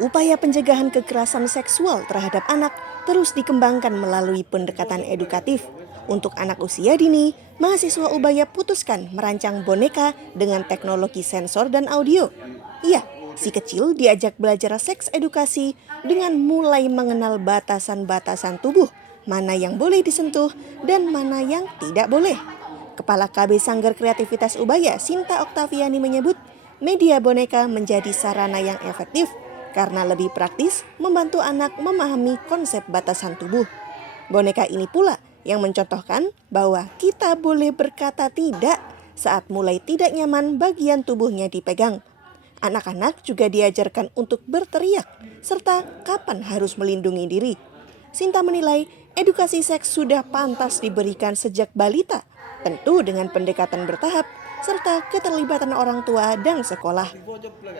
upaya pencegahan kekerasan seksual terhadap anak terus dikembangkan melalui pendekatan edukatif. Untuk anak usia dini, mahasiswa Ubaya putuskan merancang boneka dengan teknologi sensor dan audio. Iya, si kecil diajak belajar seks edukasi dengan mulai mengenal batasan-batasan tubuh, mana yang boleh disentuh dan mana yang tidak boleh. Kepala KB Sanggar Kreativitas Ubaya, Sinta Oktaviani menyebut, media boneka menjadi sarana yang efektif karena lebih praktis membantu anak memahami konsep batasan tubuh. Boneka ini pula yang mencontohkan bahwa kita boleh berkata tidak saat mulai tidak nyaman bagian tubuhnya dipegang. Anak-anak juga diajarkan untuk berteriak serta kapan harus melindungi diri. Sinta menilai edukasi seks sudah pantas diberikan sejak balita, tentu dengan pendekatan bertahap serta keterlibatan orang tua dan sekolah.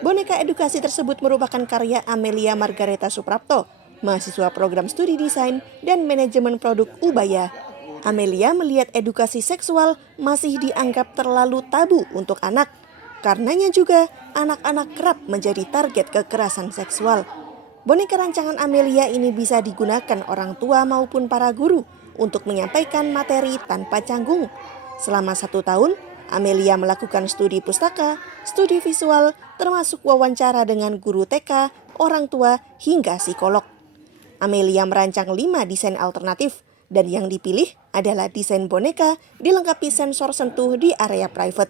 Boneka edukasi tersebut merupakan karya Amelia Margareta Suprapto, mahasiswa program studi desain dan manajemen produk Ubaya. Amelia melihat edukasi seksual masih dianggap terlalu tabu untuk anak. Karenanya juga anak-anak kerap menjadi target kekerasan seksual. Boneka rancangan Amelia ini bisa digunakan orang tua maupun para guru untuk menyampaikan materi tanpa canggung. Selama 1 tahun, Amelia melakukan studi pustaka, studi visual, termasuk wawancara dengan guru TK, orang tua, hingga psikolog. Amelia merancang 5 desain alternatif, dan yang dipilih adalah desain boneka dilengkapi sensor sentuh di area private.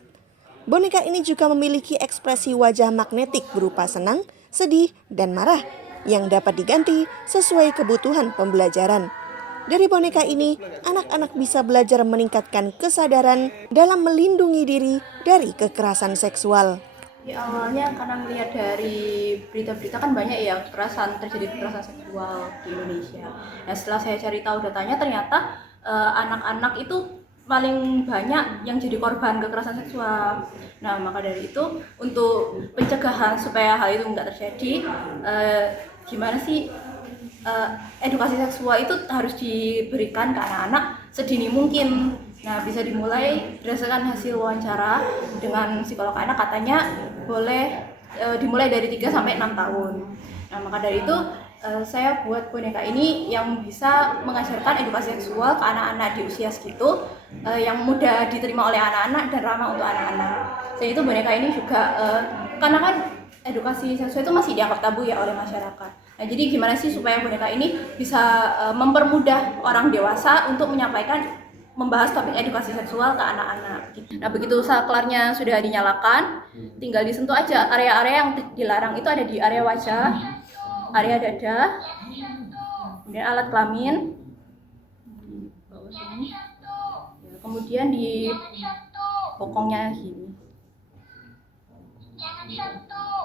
Boneka ini juga memiliki ekspresi wajah magnetik berupa senang, sedih, dan marah yang dapat diganti sesuai kebutuhan pembelajaran. Dari boneka ini, anak-anak bisa belajar meningkatkan kesadaran dalam melindungi diri dari kekerasan seksual. Awalnya karena melihat dari berita-berita kan banyak ya terjadi kekerasan seksual di Indonesia. Nah, setelah saya cari tahu datanya ternyata anak-anak itu paling banyak yang jadi korban kekerasan seksual. Nah, maka dari itu untuk pencegahan supaya hal itu nggak terjadi, gimana sih edukasi seksual itu harus diberikan ke anak-anak sedini mungkin. Nah, bisa dimulai berdasarkan hasil wawancara dengan psikolog anak, katanya boleh dimulai dari 3 sampai 6 tahun. Nah, maka dari itu saya buat boneka ini yang bisa mengajarkan edukasi seksual ke anak-anak di usia segitu, yang mudah diterima oleh anak-anak dan ramah untuk anak-anak. Selain itu boneka ini juga karena kan edukasi seksual itu masih dianggap tabu ya oleh masyarakat. Nah, jadi gimana sih supaya boneka ini bisa mempermudah orang dewasa untuk membahas topik edukasi seksual ke anak-anak. Nah, begitu saklarnya sudah dinyalakan, tinggal disentuh aja area-area yang dilarang. Itu ada di area wajah, area dada, kemudian alat kelamin, kemudian di bokongnya gini. Gitu.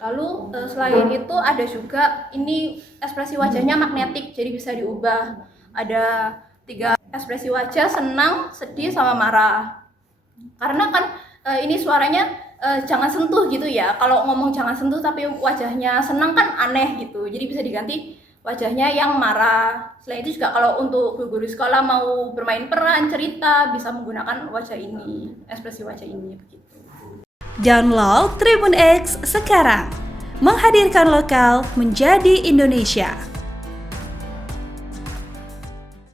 Lalu selain itu ada juga ini ekspresi wajahnya magnetik, jadi bisa diubah. Ada 3 ekspresi wajah, senang, sedih, sama marah. Karena kan ini suaranya jangan sentuh gitu ya. Kalau ngomong jangan sentuh tapi wajahnya senang kan aneh gitu. Jadi bisa diganti wajahnya yang marah. Selain itu juga kalau untuk guru-guru sekolah mau bermain peran, cerita, bisa menggunakan wajah ini, ekspresi wajah ini begitu. Download Tribun X sekarang. Menghadirkan lokal menjadi Indonesia.